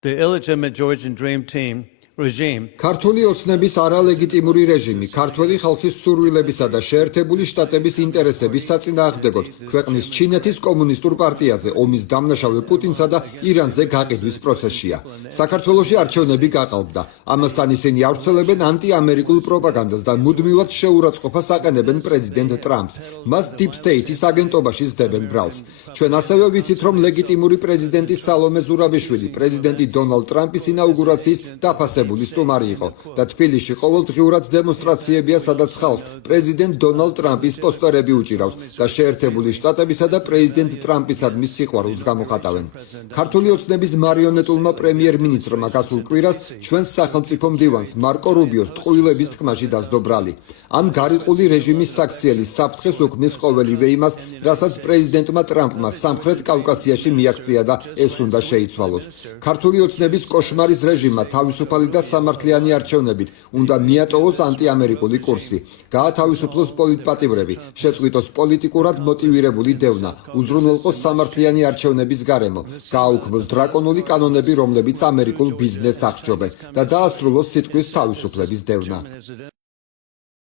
The illegitimate Georgian Dream Team regime ქართული ოცნების არალეგიტიმური რეჟიმი ქართველი ხალხის სურვილებისა და შეერთებული შტატების ინტერესების საწინააღმდეგოდ ქვეყნის ჩინეთის კომუნისტურ პარტიაზე ომის დამნაშავე პუტინსა და ირანზე გაყიდვის პროცესშია. საქართველოში არჩევნები გაყალბდა. ამასთან ისინი ავრცელებენ ანტიამერიკულ პროპაგანდას და მუდმივად შეურაცხყოფას აყენებენ პრეზიდენტ ტრამპს. მას Deep State-ის აგენტობაში სდებენ ბრალს. ჩვენ ასევე ვიცით, რომ ლეგიტიმური პრეზიდენტი სალომე ზურაბიშვილი პრეზიდენტი დონალდ ტრამპის ინაუგურაციის დაფასებული სტუმარი იყო და თბილისში ყოველდღიურად დემონსტრაციებია, სადაც ხალხს პრეზიდენტ დონალდ ტრამპის პოსტერები უჭირავს და შეერთებული შტატებისა და პრეზიდენტ ტრამპისადმი სიყვარულს გამოხატავენ. ქართული ოცნების მარიონეტულმა პრემიერ-მინისტრმა გასულ კვირას ჩვენს სახელმწიფო მდივანს მარკო რუბიოს ტყუილების თქმაში დასდო ბრალი. ამ გარიყული რეჟიმის საქციელის საფრთხეს უქმნის ყოველივე იმას, რასაც პრეზიდენტმა ტრამპმა სამხრეთ კავკასიაში მიაღწია და ეს უნდა შეიცვალოს. ქართული ოცნების კოშმარის რეჟიმმა თავისუფალი და სამართლიანი არჩევნებით უნდა მიატოვოს ანტიამერიკული კურსი, გაათავისუფლოს პოლიტპატიმრები, შეწყვიტოს პოლიტიკურად მოტივირებული დევნა, უზრუნველყოს სამართლიანი არჩევნების გარემო, გააუქმოს დრაკონული კანონები, რომლებიც ამერიკულ ბიზნესს ახსჯობენ და დაასრულოს სიტყვის თავისუფლების დევნა.